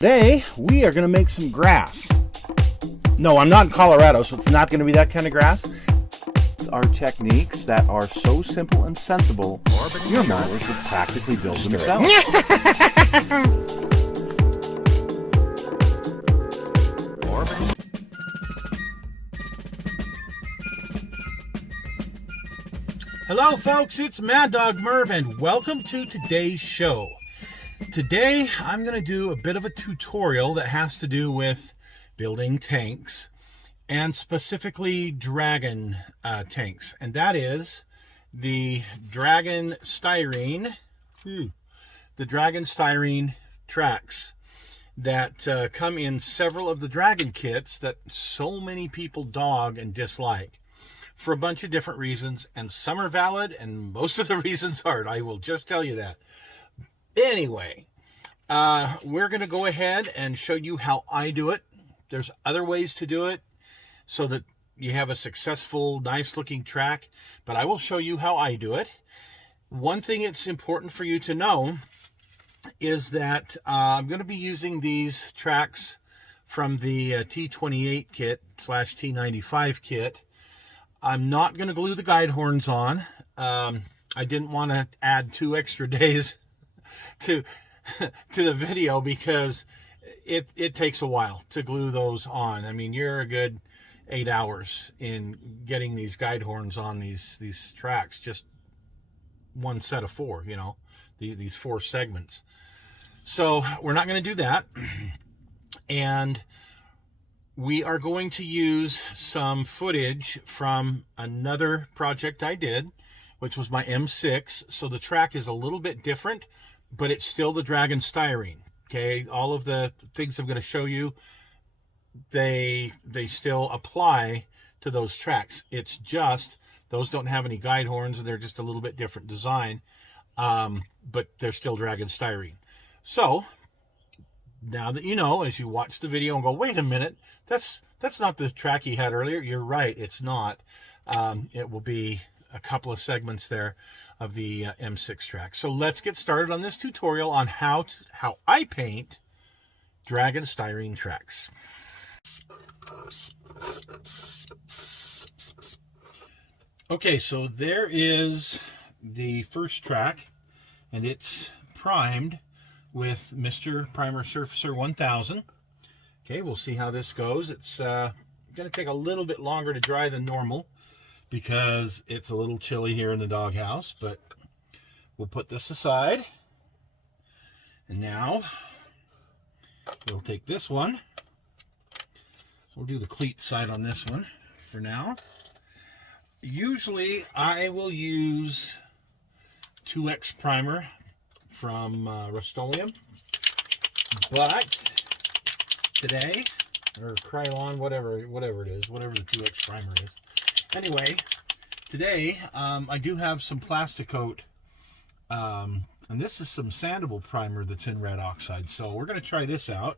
Today, we are going to make some grass. No, I'm not in Colorado, so it's not going to be that kind of grass. It's our techniques that are so simple and sensible, your mowers will practically build themselves. Hello, folks. It's Mad Dog Merv, and welcome to today's show. Today, I'm going to do a bit of a tutorial that has to do with building tanks, and specifically dragon tanks, and that is the Dragon Styrene, the Dragon Styrene tracks that come in several of the Dragon kits that so many people dog and dislike for a bunch of different reasons, and some are valid and most of the reasons aren't. I will just tell you that. Anyway, we're going to go ahead and show you how I do it. There's other ways to do it so that you have a successful, nice-looking track, but I will show you how I do it. One thing it's important for you to know is that I'm going to be using these tracks from the T28 kit / T95 kit. I'm not going to glue the guide horns on. I didn't want to add 2 extra days to the video because it takes a while to glue those on. I mean, you're a good 8 hours in getting these guide horns on these tracks, just one set of 4, you know, these 4 segments. So we're not going to do that, and we are going to use some footage from another project I did, which was my M6. So the track is a little bit different, but it's still the Dragon Styrene. Okay, all of the things I'm going to show you, they still apply to those tracks. It's just those don't have any guide horns, and they're just a little bit different design, but they're still Dragon Styrene. So now that you know, as you watch the video and go, wait a minute, that's not the track he had earlier. You're right, it's not. It will be a couple of segments there of the M6 track. So let's get started on this tutorial on how I paint Dragon Styrene tracks. Okay, so there is the first track, and it's primed with Mr. Primer Surfacer 1000. Okay, we'll see how this goes. It's going to take a little bit longer to dry than normal because it's a little chilly here in the doghouse, but we'll put this aside. And now we'll take this one. We'll do the cleat side on this one for now. Usually I will use 2X primer from Rust-Oleum, but today, or Krylon, whatever it is, whatever the 2X primer is. Anyway, today I do have some Plasticoat, and this is some sandable primer that's in red oxide. So we're going to try this out.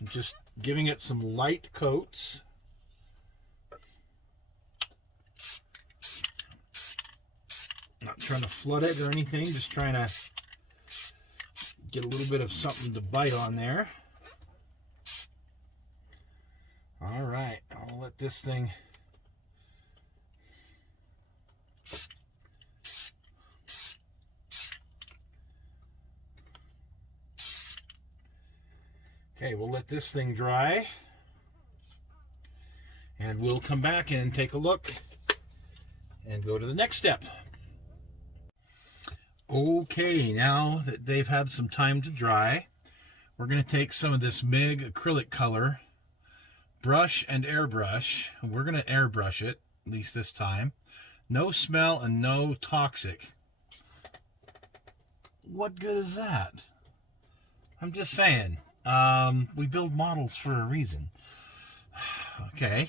I'm just giving it some light coats. Not trying to flood it or anything, just trying to get a little bit of something to bite on there. All right, I'll let this thing we'll let this thing dry, and we'll come back and take a look and go to the next step. Okay, now that they've had some time to dry, we're going to take some of this MIG acrylic color, brush and airbrush. We're going to airbrush it, at least this time. No smell and no toxic. What good is that? I'm just saying. We build models for a reason. Okay,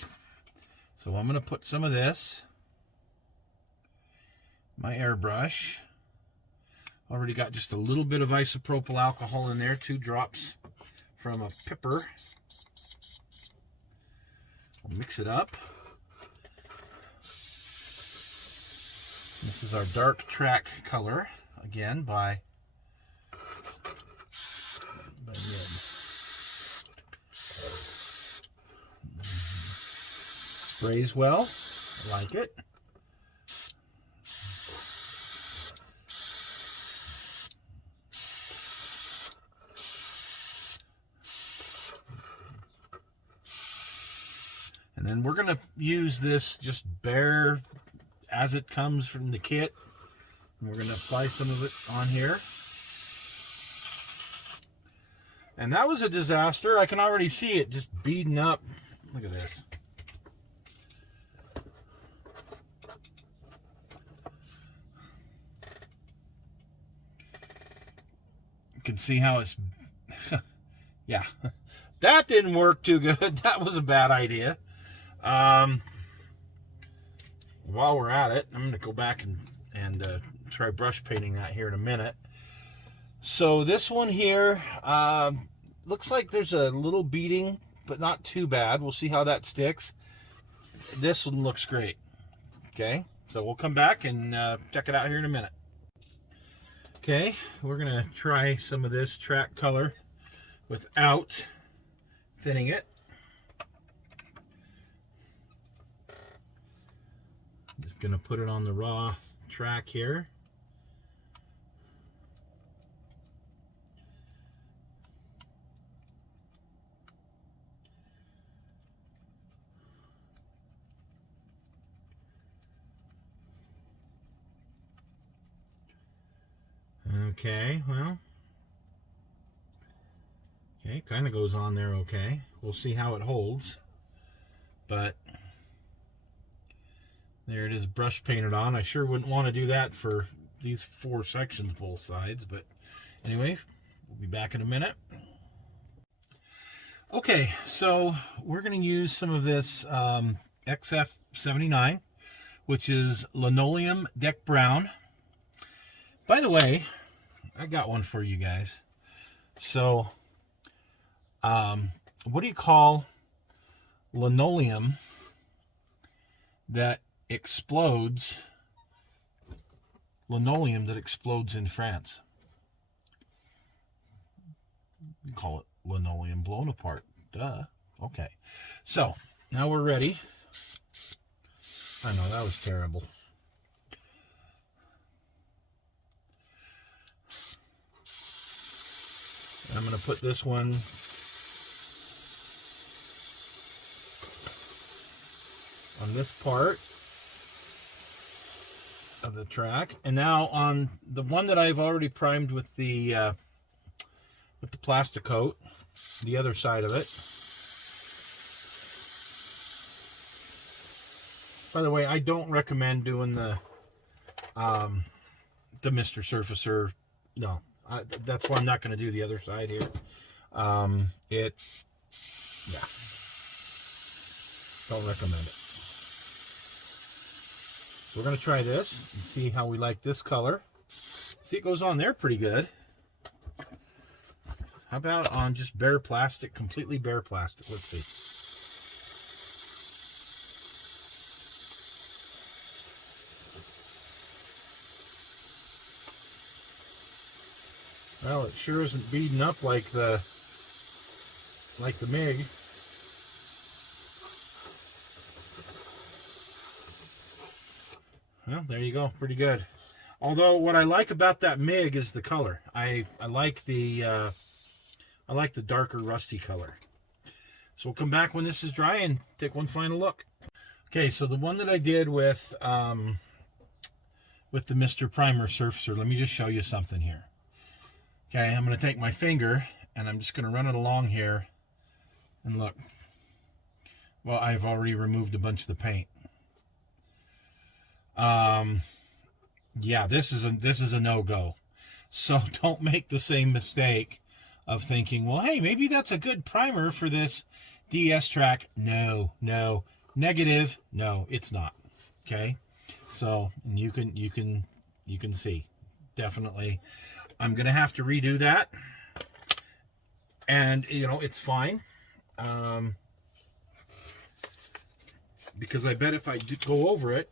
so I'm going to put some of this, my airbrush. Already got just a little bit of isopropyl alcohol in there, 2 drops from a pipper. Mix it up. This is our dark track color, again, by Yin. Sprays well. I like it. And then we're going to use this just bare as it comes from the kit. And we're going to apply some of it on here. And that was a disaster. I can already see it just beading up. Look at this. You can see how it's... yeah. That didn't work too good. That was a bad idea. While we're at it, I'm going to go back and try brush painting that here in a minute. So this one here, looks like there's a little beading, but not too bad. We'll see how that sticks. This one looks great. Okay, so we'll come back and check it out here in a minute. Okay, we're going to try some of this track color without thinning it. Just going to put it on the raw track here. Okay, well, okay, kind of goes on there okay. We'll see how it holds. But there it is, brush painted on. I sure wouldn't want to do that for these 4 sections, both sides. But anyway, we'll be back in a minute. Okay, so we're going to use some of this XF79, which is linoleum deck brown. By the way, I got one for you guys. So, what do you call linoleum that explodes? Linoleum that explodes in France. You call it linoleum blown apart. Duh. Okay. So, now we're ready. I know, that was terrible. I'm going to put this one on this part of the track, and now on the one that I've already primed with the plastic coat, the other side of it. By the way, I don't recommend doing the Mr. Surfacer. No. That's why I'm not going to do the other side here. Yeah. Don't recommend it. So we're going to try this and see how we like this color. See, it goes on there pretty good. How about on just bare plastic, completely bare plastic? Let's see. Well, it sure isn't beading up like the MIG. Well, there you go, pretty good. Although what I like about that MIG is the color. I like the darker rusty color. So we'll come back when this is dry and take one final look. Okay, so the one that I did with the Mr. Primer Surfacer, let me just show you something here. Okay, I'm going to take my finger and I'm just going to run it along here and look. Well, I've already removed a bunch of the paint. Yeah, this is a no-go. So don't make the same mistake of thinking, well, hey, maybe that's a good primer for this DS track. No, negative. No, it's not. Okay, so and you can see definitely. I'm gonna have to redo that, and you know it's fine. because I bet if I go over it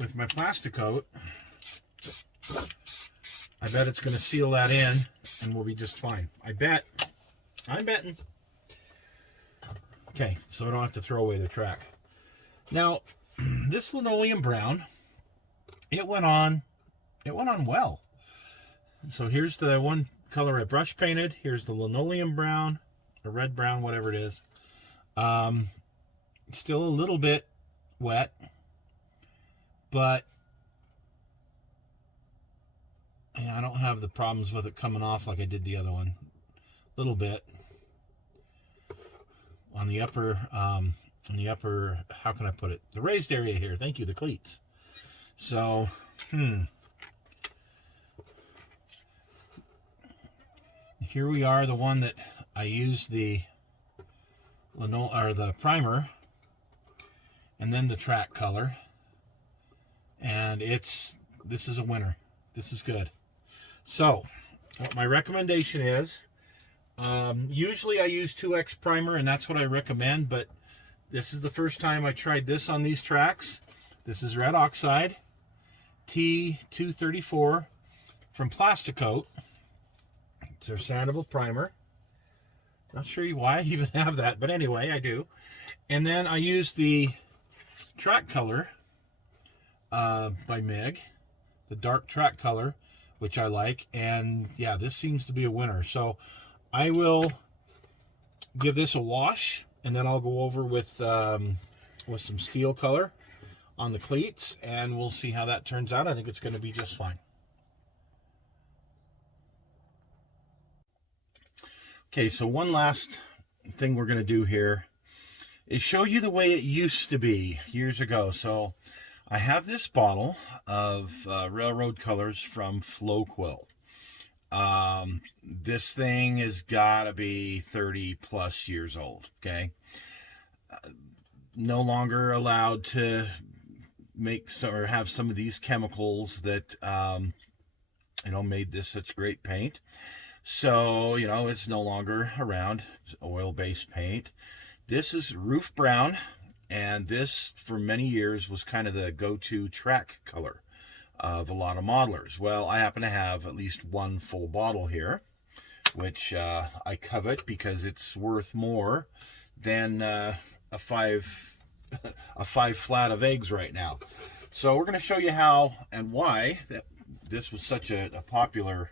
with my plastic coat, I bet it's going to seal that in and we'll be just fine. I bet. I'm betting. Okay, so I don't have to throw away the track. Now, this linoleum brown, it went on well. So here's the one color I brush painted. Here's the linoleum brown, or red brown, whatever it is. Still a little bit wet, but yeah, I don't have the problems with it coming off like I did the other one. A little bit on the upper, how can I put it? The raised area here. Thank you, the cleats. So, here we are, the one that I used the primer and then the track color, and this is a winner. This is good. So what my recommendation is, usually I use 2X primer and that's what I recommend, but this is the first time I tried this on these tracks. This is red oxide T234 from Plasticoat. It's their sandable primer. Not sure why I even have that, but anyway, I do. And then I use the track color by Meg, the dark track color, which I like. And yeah, this seems to be a winner. So I will give this a wash, and then I'll go over with some steel color on the cleats, and we'll see how that turns out. I think it's going to be just fine. Okay, so one last thing we're going to do here is show you the way it used to be years ago. So I have this bottle of Railroad Colors from Flowquill. This thing has got to be 30 plus years old, okay? No longer allowed to make or have some of these chemicals that, made this such great paint. So, it's no longer around. It's oil-based paint. This is Roof Brown, and this, for many years, was kind of the go-to track color of a lot of modelers. Well, I happen to have at least one full bottle here, which I covet because it's worth more than a five flat of eggs right now. So we're going to show you how and why that this was such a popular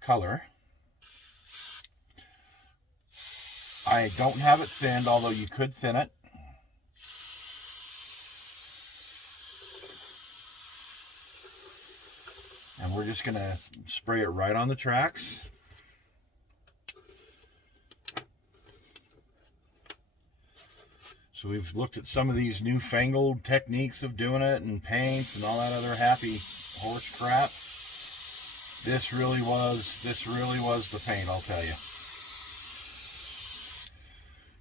color. I don't have it thinned, although you could thin it. And we're just going to spray it right on the tracks. So we've looked at some of these newfangled techniques of doing it and paints and all that other happy horse crap. This really was the paint, I'll tell you.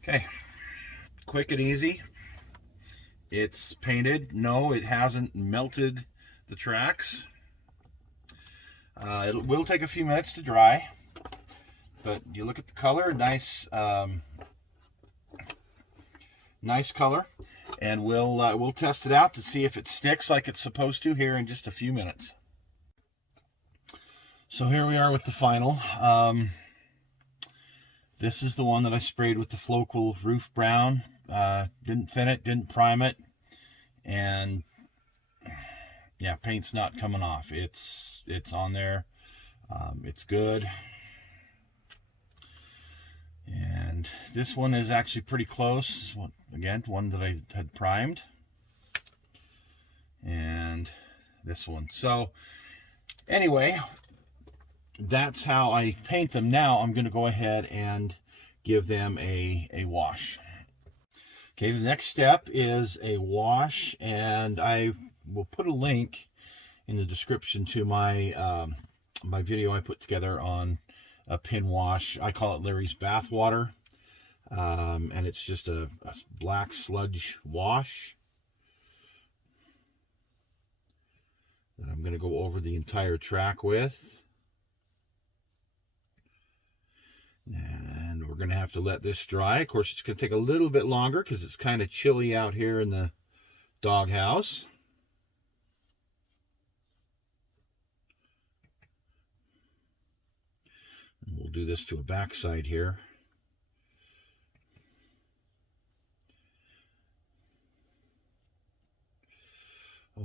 Okay, quick and easy. It's painted. No, it hasn't melted the tracks. It will take a few minutes to dry, but you look at the color, nice color, and we'll test it out to see if it sticks like it's supposed to here in just a few minutes. So here we are with the final. This is the one that I sprayed with the Flowquill Roof Brown. Didn't thin it, didn't prime it, and yeah, paint's not coming off. It's on there. It's good. And this one is actually pretty close. Again, one that I had primed. And this one. So anyway, that's how I paint them. Now I'm going to go ahead and give them a wash. Okay, the next step is a wash, and I will put a link in the description to my my video I put together on a pin wash. I call it Larry's Bath Water, and it's just a black sludge wash that I'm going to go over the entire track with. And we're going to have to let this dry. Of course, it's going to take a little bit longer because it's kind of chilly out here in the doghouse. We'll do this to a backside here.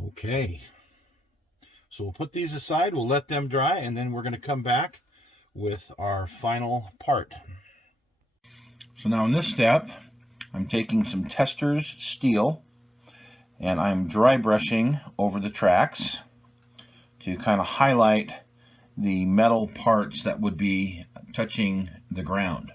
Okay. So we'll put these aside, we'll let them dry, and then we're going to come back with our final part. So now in this step, I'm taking some Testors steel and I'm dry brushing over the tracks to kind of highlight the metal parts that would be touching the ground.